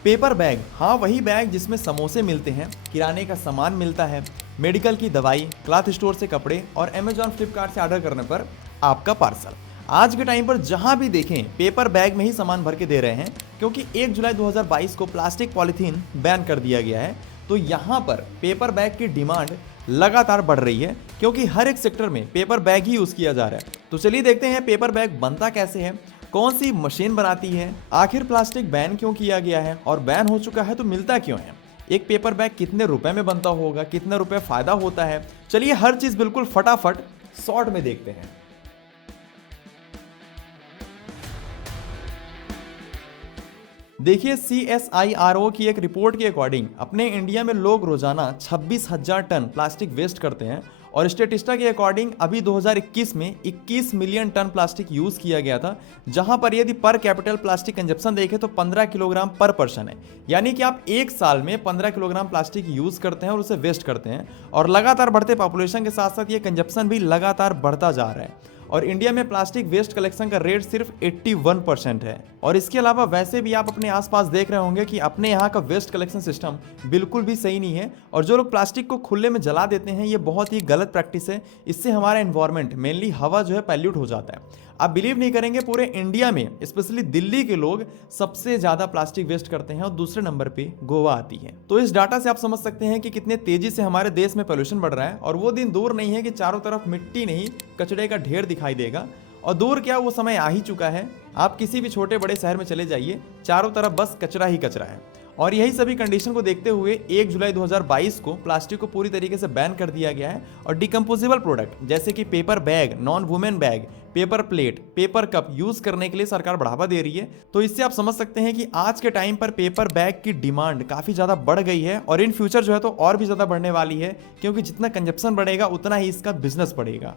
Paper bag, हाँ वही bag जिसमें समोसे मिलते हैं, किराने का सामान मिलता है, मेडिकल की दवाई, क्लॉथ स्टोर से कपड़े और अमेजॉन फ्लिपकार्ट से ऑर्डर करने पर आपका पार्सल। आज के टाइम पर जहां भी देखें पेपर बैग में ही सामान भर के दे रहे हैं, क्योंकि 1 जुलाई 2022 को प्लास्टिक पॉलीथीन बैन कर दिया गया है। तो यहाँ पर पेपर बैग की डिमांड लगातार बढ़ रही है, क्योंकि हर एक सेक्टर में पेपर बैग ही यूज किया जा रहा है। तो चलिए देखते हैं पेपर बैग बनता कैसे है, कौन सी मशीन बनाती है, आखिर प्लास्टिक बैन क्यों किया गया है और बैन हो चुका है तो मिलता क्यों है, एक पेपर बैग कितने रुपए में बनता होगा, कितने रुपए फायदा होता है। चलिए हर चीज बिल्कुल फटाफट शॉर्ट में देखते हैं। देखिए CSIRO की एक रिपोर्ट के अकॉर्डिंग अपने इंडिया में लोग रोजाना 26,000 टन प्लास्टिक वेस्ट करते हैं और स्टेटिस्टा के अकॉर्डिंग अभी 2021 में 21 मिलियन टन प्लास्टिक यूज किया गया था, जहां पर यदि पर कैपिटल प्लास्टिक कंजप्शन देखें तो 15 किलोग्राम पर पर्सन है। यानी कि आप एक साल में 15 किलोग्राम प्लास्टिक यूज करते हैं और उसे वेस्ट करते हैं, और लगातार बढ़ते पॉपुलेशन के साथ साथ ये कंजप्शन भी लगातार बढ़ता जा रहा है। और इंडिया में प्लास्टिक वेस्ट कलेक्शन का रेट सिर्फ 81% है। और इसके अलावा वैसे भी आप अपने आसपास देख रहे होंगे कि अपने यहाँ का वेस्ट कलेक्शन सिस्टम बिल्कुल भी सही नहीं है, और जो लोग प्लास्टिक को खुले में जला देते हैं ये बहुत ही गलत प्रैक्टिस है। इससे हमारा एनवायरनमेंट मेनली हवा जो है पैल्यूट हो जाता है। आप बिलीव नहीं करेंगे, पूरे इंडिया में स्पेशली दिल्ली के लोग सबसे ज्यादा प्लास्टिक वेस्ट करते हैं और दूसरे नंबर पे गोवा आती है। तो इस डाटा से आप समझ सकते हैं कि कितने तेजी से हमारे देश में पोल्यूशन बढ़ रहा है, और वो दिन दूर नहीं है कि चारों तरफ मिट्टी नहीं कचड़े का ढेर दिखाई देगा। और दूर क्या, वो समय आ ही चुका है। आप किसी भी छोटे बड़े शहर में चले जाइए, चारों तरफ बस कचरा ही कचरा है। और यही सभी कंडीशन को देखते हुए 1 जुलाई 2022 को प्लास्टिक को पूरी तरीके से बैन कर दिया गया है, और डिकम्पोजेबल प्रोडक्ट जैसे कि paper bag, non women bag, paper plate, paper cup use करने के लिए सरकार बढ़ावा दे रही है। तो इससे आप समझ सकते हैं कि आज के टाइम पर पेपर बैग की डिमांड काफी ज्यादा बढ़ गई है, और इन फ्यूचर जो है तो और भी ज्यादा बढ़ने वाली है, क्योंकि जितना कंजप्शन बढ़ेगा उतना ही इसका बिजनेस बढ़ेगा।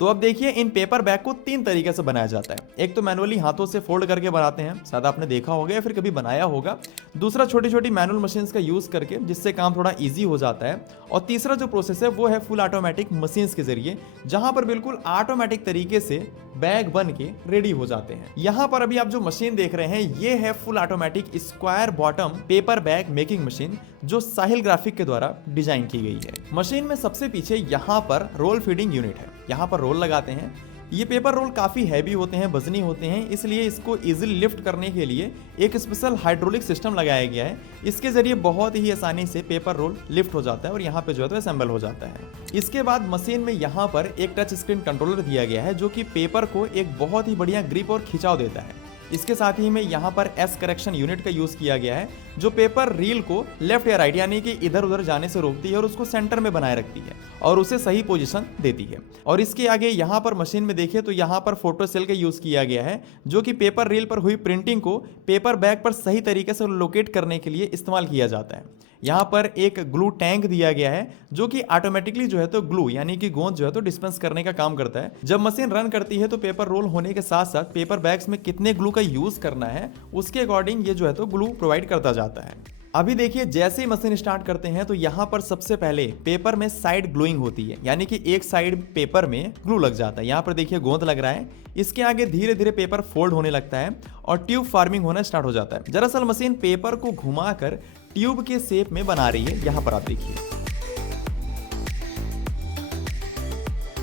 तो अब देखिए, इन पेपर बैग को 3 तरीके से बनाया जाता है। एक तो मैनुअली हाथों से फोल्ड करके बनाते हैं, शायद आपने देखा होगा या फिर कभी बनाया होगा। दूसरा छोटी छोटी मैनुअल मशीन्स का यूज करके, जिससे काम थोड़ा इजी हो जाता है। और तीसरा जो प्रोसेस है वो है फुल ऑटोमेटिक मशीन्स के जरिए, जहां पर बिल्कुल ऑटोमेटिक तरीके से बैग बन के रेडी हो जाते हैं। यहाँ पर अभी आप जो मशीन देख रहे हैं ये है full automatic square bottom paper bag making machine, जो साहिल ग्राफिक के द्वारा डिजाइन की गई है। मशीन में सबसे पीछे यहाँ पर रोल फीडिंग यूनिट है, यहाँ पर रोल लगाते हैं। ये पेपर रोल काफी हैवी होते हैं, वजनी होते हैं, इसलिए इसको इजीली लिफ्ट करने के लिए एक स्पेशल हाइड्रोलिक सिस्टम लगाया गया है। इसके जरिए बहुत ही आसानी से पेपर रोल लिफ्ट हो जाता है और यहाँ पे जो है तो असेंबल हो जाता है। इसके बाद मशीन में यहाँ पर एक टच स्क्रीन कंट्रोलर दिया गया है, जो कि पेपर को एक बहुत ही बढ़िया ग्रिप और खिंचाव देता है। इसके साथ ही में यहाँ पर एस करेक्शन यूनिट का यूज किया गया है, जो पेपर रील को लेफ्ट या राइट यानी कि इधर उधर जाने से रोकती है और उसको सेंटर में बनाए रखती है और उसे सही पोजीशन देती है। और इसके आगे यहाँ पर मशीन में देखिए तो यहाँ पर फोटो सेल का यूज किया गया है, जो कि पेपर रील पर हुई प्रिंटिंग को पेपर बैग पर सही तरीके से लोकेट करने के लिए इस्तेमाल किया जाता है। यहाँ पर एक ग्लू टैंक दिया गया है, जो कि ऑटोमेटिकली जो है तो ग्लू यानी कि गोंद जो है तो डिस्पेंस करने का काम करता है। जब मशीन रन करती है तो पेपर रोल होने के साथ साथ पेपर बैग्स में कितने ग्लू का यूज करना है उसके अकॉर्डिंग ये जो है तो ग्लू प्रोवाइड करता जाता है। अभी देखिए, जैसे ही मशीन स्टार्ट करते हैं तो यहाँ पर सबसे पहले पेपर में साइड ग्लूइंग होती है, यानी कि एक साइड पेपर में ग्लू लग जाता है। यहाँ पर देखिए गोंद लग रहा है। इसके आगे धीरे धीरे पेपर फोल्ड होने लगता है और ट्यूब फार्मिंग होना स्टार्ट हो जाता है। दरअसल मशीन पेपर को घुमाकर ट्यूब के शेप में बना रही है। यहाँ पर आप देखिए,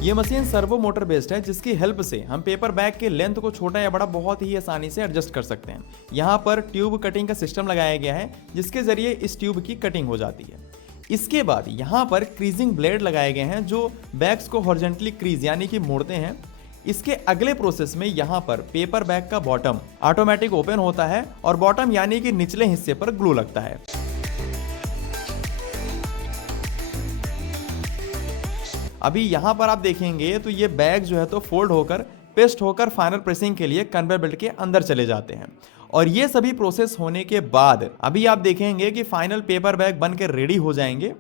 ये मशीन सर्वो मोटर बेस्ड है, जिसकी हेल्प से हम पेपर बैग के लेंथ को छोटा या बड़ा बहुत ही आसानी से एडजस्ट कर सकते हैं। यहाँ पर ट्यूब कटिंग का सिस्टम लगाया गया है, जिसके जरिए इस ट्यूब की कटिंग हो जाती है। इसके बाद यहाँ पर क्रीजिंग ब्लेड लगाए गए हैं, जो बैग्स को हॉरिजॉन्टली क्रीज यानी कि मोड़ते हैं। इसके अगले प्रोसेस में यहाँ पर पेपर बैग का बॉटम ऑटोमेटिक ओपन होता है और बॉटम यानी कि निचले हिस्से पर ग्लू लगता है। अभी यहाँ पर आप देखेंगे तो ये बैग जो है तो फोल्ड होकर पेस्ट होकर फाइनल प्रेसिंग के लिए कन्वेयर बेल्ट के अंदर चले जाते हैं। और ये सभी प्रोसेस होने के बाद अभी आप देखेंगे कि फाइनल पेपर बैग बनकर रेडी हो जाएंगे।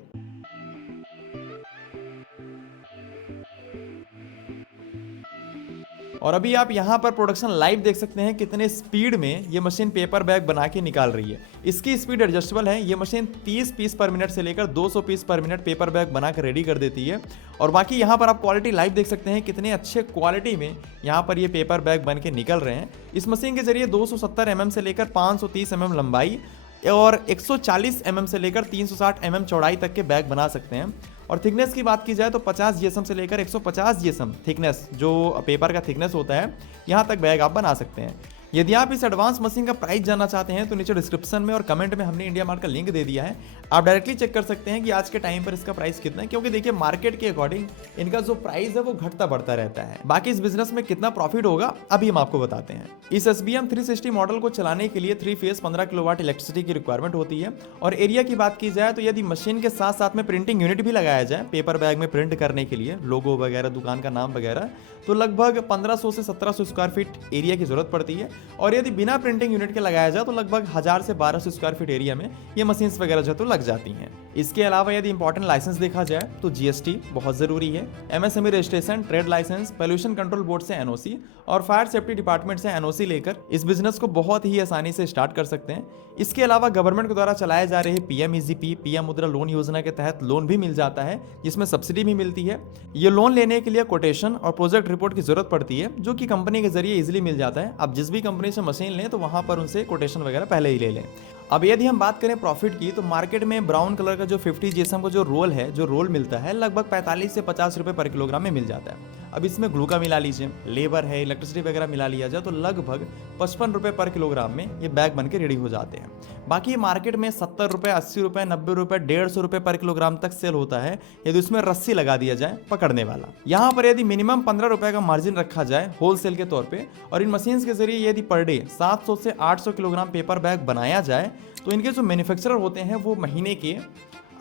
और अभी आप यहाँ पर प्रोडक्शन लाइव देख सकते हैं, कितने स्पीड में ये मशीन पेपर बैग बना के निकाल रही है। इसकी स्पीड एडजस्टेबल है। ये मशीन 30 पीस पर मिनट से लेकर 200 पीस पर मिनट पेपर बैग बना कर रेडी कर देती है। और बाकी यहाँ पर आप क्वालिटी लाइव देख सकते हैं, कितने अच्छे क्वालिटी में यहाँ पर ये पेपर बैग बन के निकल रहे हैं। इस मशीन के जरिए 270 mm से लेकर 530 mm लंबाई और 140 mm से लेकर 360 mm चौड़ाई तक के बैग बना सकते हैं। और थिकनेस की बात की जाए तो 50 GSM से लेकर 150 GSM थिकनेस, जो पेपर का थिकनेस होता है, यहाँ तक बैग आप बना सकते हैं। यदि आप इस एडवांस मशीन का प्राइस जानना चाहते हैं तो नीचे डिस्क्रिप्शन में और कमेंट में हमने इंडिया मार्ट का लिंक दे दिया है, आप डायरेक्टली चेक कर सकते हैं कि आज के टाइम पर इसका प्राइस कितना है, क्योंकि देखिए मार्केट के अकॉर्डिंग इनका जो प्राइस है वो घटता बढ़ता रहता है। बाकी इस बिजनेस में कितना प्रॉफिट होगा अभी हम आपको बताते हैं। इस SBM 360 मॉडल को चलाने के लिए 3 फेज 15 किलोवाट इलेक्ट्रिसिटी की रिक्वायरमेंट होती है। और एरिया की बात की जाए तो यदि मशीन के साथ साथ में प्रिंटिंग यूनिट भी लगाया जाए पेपर बैग में प्रिंट करने के लिए, लोगो वगैरह, दुकान का नाम वगैरह, तो लगभग 1500 से 1700 स्क्वायर फीट एरिया की जरूरत पड़ती है। और यदि बिना प्रिंटिंग यूनिट के लगाया जाए तो लगभग 1000 से 1200 स्क्वायर फीट एरिया में ये मशीन्स वगैरह जो तो लग जाती हैं। इसके अलावा यदि इंपॉर्टेंट लाइसेंस देखा जाए तो GST बहुत जरूरी है, MSME registration, trade licence, pollution control board से NOC और फायर सेफ्टी डिपार्टमेंट से NOC लेकर इस बिजनेस को बहुत ही आसानी से स्टार्ट कर सकते हैं। इसके अलावा गवर्नमेंट के द्वारा चलाए जा रहे PMEGP, PM मुद्रा लोन योजना के तहत लोन भी मिल जाता है, जिसमें सब्सिडी भी मिलती है। ये लोन लेने के लिए कोटेशन और प्रोजेक्ट रिपोर्ट की जरूरत पड़ती है, जो कि कंपनी के जरिए इजीली मिल जाता है। आप जिस भी कंपनी से मशीन लें तो वहां पर उनसे कोटेशन वगैरह पहले ही ले लें। अब यदि हम बात करें प्रॉफिट की तो मार्केट में ब्राउन कलर का जो 50 GSM का जो रोल मिलता है लगभग 45 से 50 रुपए पर किलोग्राम में मिल जाता है। अब इसमें ग्लू का मिला लीजिए, लेबर है, इलेक्ट्रिसिटी वगैरह मिला लिया जाए तो लगभग 55 रुपए पर किलोग्राम में ये बैग बन के रेडी हो जाते हैं। बाकी मार्केट में 70 रुपए, 80 रुपए, 90 रुपए, 150 रुपए पर किलोग्राम तक सेल होता है यदि उसमें रस्सी लगा दिया जाए पकड़ने वाला। यहाँ पर यदि मिनिमम 15 रुपए का मार्जिन रखा जाए होलसेल के तौर पे और इन मशीन्स के जरिए यदि पर डे 700 से 800 किलोग्राम पेपर बैग बनाया जाए तो इनके जो मैन्युफैक्चरर होते हैं वो महीने के,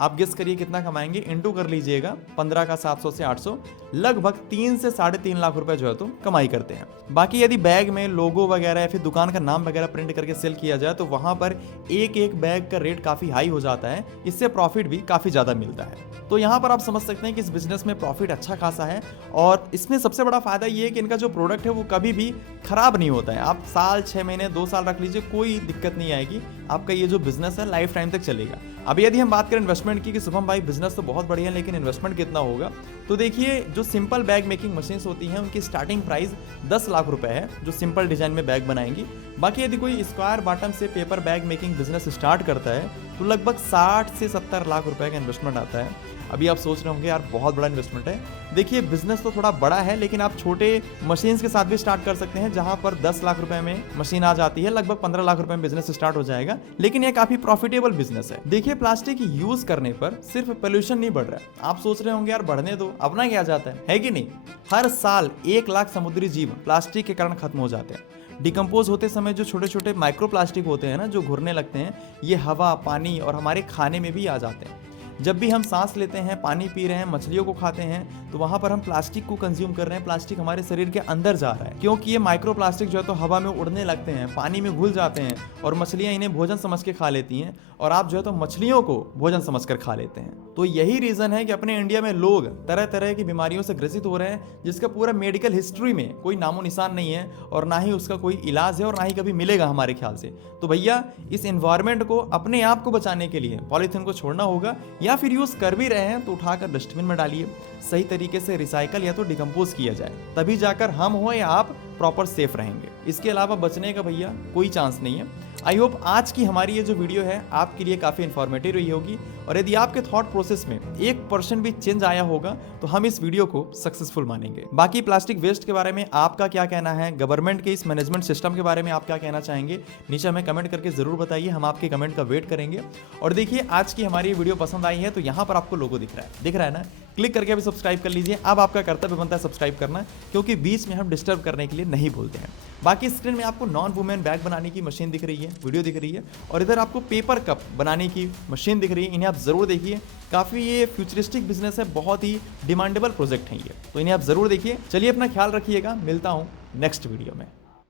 आप गेस करिए कितना कमाएंगे, इंटू कर लीजिएगा 15 का 700 से 800, लगभग 3 से 3.5 लाख रुपए जो है तो कमाई करते हैं। बाकी यदि बैग में लोगो वगैरह या फिर दुकान का नाम वगैरह प्रिंट करके सेल किया जाए तो वहां पर एक एक बैग का रेट काफी हाई हो जाता है, इससे प्रॉफिट भी काफी ज्यादा मिलता है। तो यहाँ पर आप समझ सकते हैं कि इस बिजनेस में प्रॉफिट अच्छा खासा है और इसमें सबसे बड़ा फायदा ये है कि इनका जो प्रोडक्ट है वो कभी भी खराब नहीं होता है। आप साल, 6 महीने, 2 साल रख लीजिए, कोई दिक्कत नहीं आएगी, आपका ये जो बिजनेस है लाइफ टाइम तक चलेगा। अब यदि हम बात करें इन्वेस्टमेंट की कि शुभम भाई बिजनेस तो बहुत बढ़िया है लेकिन इन्वेस्टमेंट कितना होगा, तो देखिए जो सिंपल बैग मेकिंग मशीन्स होती हैं उनकी स्टार्टिंग प्राइस 10 लाख रुपए है, जो सिंपल डिजाइन में बैग बनाएंगी। बाकी यदि कोई स्क्वायर बॉटम से paper bag making business start करता है तो लगभग 60 से 70 लाख रुपए का इन्वेस्टमेंट आता है। अभी आप सोच रहे होंगे यार बहुत बड़ा इन्वेस्टमेंट है। देखिए बिजनेस तो थोड़ा बड़ा है लेकिन आप छोटे मशीन्स के साथ भी स्टार्ट कर सकते हैं, जहां पर 10 लाख रुपए में मशीन आ जाती है, लगभग 15 लाख रुपए में बिजनेस स्टार्ट हो जाएगा। लेकिन ये काफी प्रॉफिटेबल बिजनेस है। देखिए प्लास्टिक यूज करने पर सिर्फ पोल्यूशन नहीं बढ़ रहा है, आप सोच रहे होंगे यार बढ़ने दो, अपना क्या जाता है कि नहीं। हर साल 1 लाख समुद्री जीव प्लास्टिक के कारण खत्म हो जाते हैं। डिकम्पोज होते समय जो छोटे छोटे माइक्रो प्लास्टिक होते हैं ना, जो घुलने लगते हैं, ये हवा, पानी और हमारे खाने में भी आ जाते हैं। जब भी हम सांस लेते हैं, पानी पी रहे हैं, मछलियों को खाते हैं, तो वहां पर हम प्लास्टिक को कंज्यूम कर रहे हैं। प्लास्टिक हमारे शरीर के अंदर जा रहा है, क्योंकि ये माइक्रो प्लास्टिक जो है तो हवा में उड़ने लगते हैं, पानी में घुल जाते हैं और मछलियां इन्हें भोजन समझ के खा लेती हैं और आप जो है तो मछलियों को भोजन समझ कर खा लेते हैं। तो यही रीजन है कि अपने इंडिया में लोग तरह तरह की बीमारियों से ग्रसित हो रहे हैं, जिसका पूरा मेडिकल हिस्ट्री में कोई नामो निशान नहीं है और ना ही उसका कोई इलाज है और ना ही कभी मिलेगा हमारे ख्याल से। तो भैया इस एनवायरनमेंट को, अपने आप को बचाने के लिए पॉलीथीन को छोड़ना होगा, या फिर यूज कर भी रहे हैं तो उठाकर डस्टबिन में डालिए, सही तरीके से रिसाइकल या तो डिकम्पोज किया जाए, तभी जाकर हम हो या आप प्रॉपर सेफ रहेंगे। इसके अलावा बचने का भैया कोई चांस नहीं है। आई होप आज की हमारी ये जो वीडियो है आपके लिए काफ़ी इन्फॉर्मेटिव रही होगी और यदि आपके थॉट प्रोसेस में 1% भी चेंज आया होगा तो हम इस वीडियो को सक्सेसफुल मानेंगे। बाकी प्लास्टिक वेस्ट के बारे में आपका क्या कहना है, गवर्नमेंट के इस मैनेजमेंट सिस्टम के बारे में आप क्या कहना चाहेंगे, नीचे हमें कमेंट करके जरूर बताइए, हम आपके कमेंट का वेट करेंगे। और देखिए आज की हमारी वीडियो पसंद आई है तो यहाँ पर आपको लोगो दिख रहा है ना, क्लिक करके अभी सब्सक्राइब कर लीजिए। अब आपका कर्तव्य बनता है सब्सक्राइब करना, क्योंकि बीच में हम डिस्टर्ब करने के लिए नहीं बोलते हैं। बाकी स्क्रीन में आपको नॉन वुमेन बैग बनाने की मशीन दिख रही है, वीडियो दिख रही है, और इधर आपको पेपर कप बनाने की मशीन दिख रही है। इन्हें आप जरूर देखिए, काफ़ी ये फ्यूचरिस्टिक बिजनेस है, बहुत ही डिमांडेबल प्रोजेक्ट है ये, तो इन्हें आप जरूर देखिए। चलिए अपना ख्याल रखिएगा, मिलता हूँ नेक्स्ट वीडियो में।